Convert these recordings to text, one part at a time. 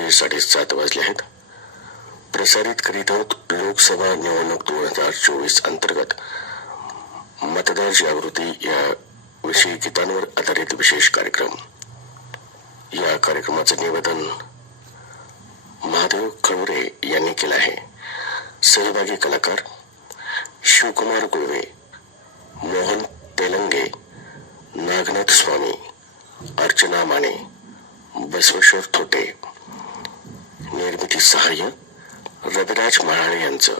दुपारचे 7:30 वाजले आहेत. प्रसारित करीत आहोत लोकसभा निवडणूक 2024 अंतर्गत मतदार जागृती या विषयी गीतांवर आधारित विशेष कार्यक्रम. या कार्यक्रमाचे निवेदन महादेव खळुरे यांनी केले आहे. सहभागी कलाकार शिवकुमार गुळवे, मोहन तेलंगे, नागनाथ स्वामी, अर्चना माने, बसवेश्वर थोटे. निर्मिती सहाय्य रविराज महाळे यांचं.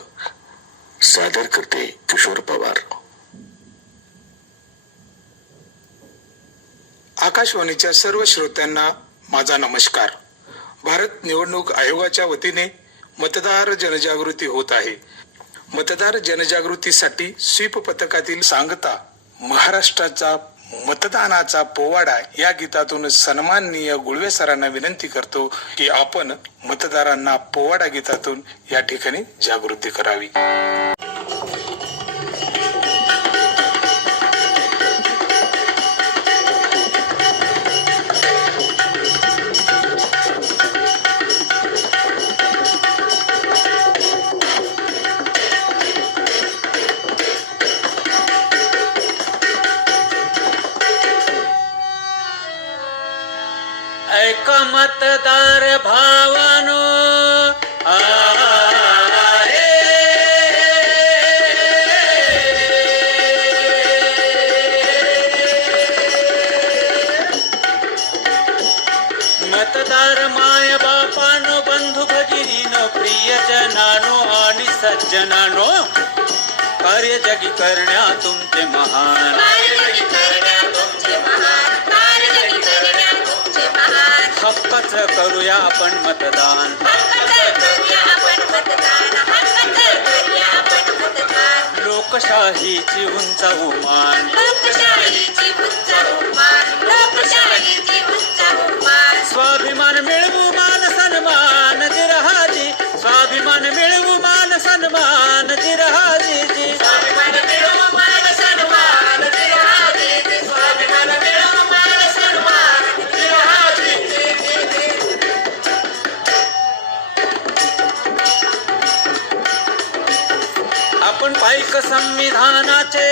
सादर करते किशोर पवार. आकाशवाणीच्या सर्व श्रोत्यांना माझा नमस्कार. भारत निवडणूक आयोगाच्या वतीने मतदार जनजागृती होत आहे. मतदार जनजागृतीसाठी स्वीप पथकातील सांगता महाराष्ट्राचा मतदानाचा पोवाडा या गीतातून सन्माननीय गुळवे सरांना विनंती करतो की आपण मतदारांना पोवाडा गीतातून या ठिकाणी जागृती करावी. मतदार भावानो मतदार माय बापानो, बंधू भगिनीनो, प्रियजनानो आणि सज्जनानो, कार्य जगी करण्या तुमचे महान. हक्काच करूया आपण मतदान. लोकशाहीची उंचावू मान. स्वाभिमान मिळवू मान सन्मान जिरहाजी. स्वाभिमान मिळवू मान सन्मान जिरहाजी. आपण पाईक संविधानाचे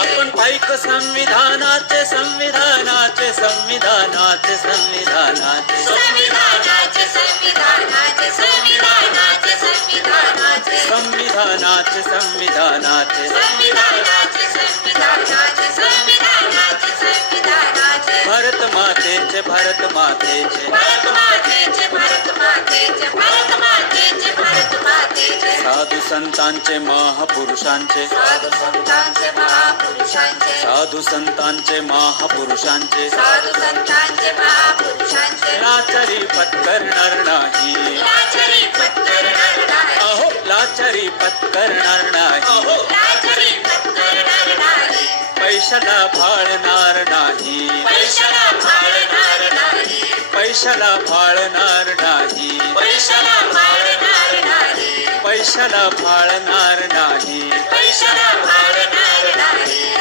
आपण पाईक संविधानाचे संविधानाचे संविधानाचे संविधानाचे संविधानाचे संविधानाचे संविधानाचे संविधानाचे भारत मातेचे भारत मातेचे साधू संतांचे महापुरुषांचे साधू संतांचे महापुरुषांचे लाचारी पत्करणार नाही. अहो लाचारी पत्करणार नाही. पैशाला फाळणार नाही. पैशाला फाळणार नाही. पैशाला फाळणार नाही.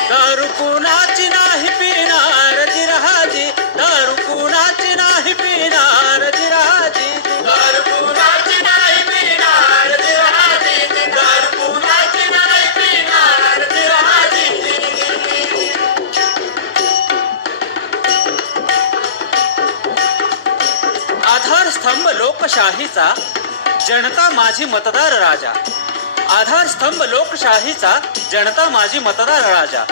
दारू कुणाची नाही पिणार जिरहाजी. दारू कुणाची नाही पिणार जिरहाजी. दारू कुणाची नाही पिणार जिरहाजी. दारू कुणाची नाही पिणार जिरहाजी. आधारस्तंभ लोकशाहीचा जनता माझी मतदार राजा. आधारस्तंभ लोकशाहीचा जनता माझी मतदार राजा.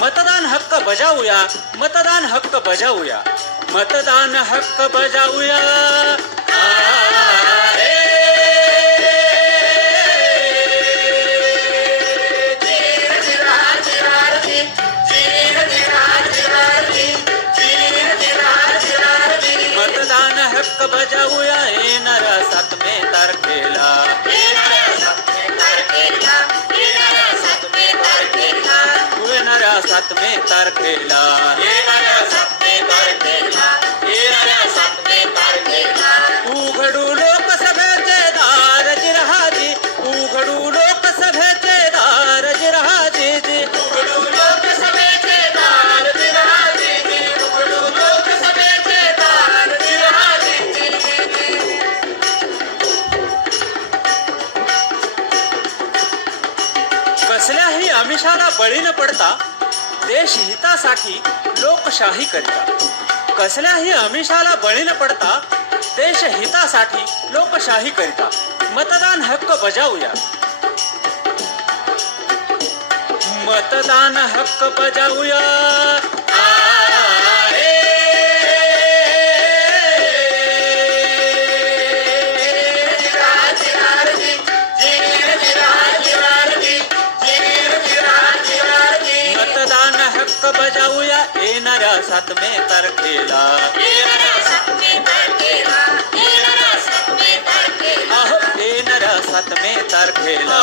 मतदान हक्क बजावूया. मतदान हक्क बजावूया. मतदान हक्क बजावूया. मतदान हक्क बजावूया. येणाऱ्या 7 तारखेला येणाऱ्या 7 तारखेला उघडू लोकसभेचे दार. कसल्याही आमिषाला बळी न पडता देश हितासाठी लोकशाही करिता, कसल्याही आमिषाला बळी न पडता देश हितासाठी लोकशाही करिता मतदान हक्क बजावूया, मतदान हक्क बजावूया. मतदान हक्क बजावूया येणाऱ्या 7 तारखेला. अहो येणाऱ्या 7 तारखेला.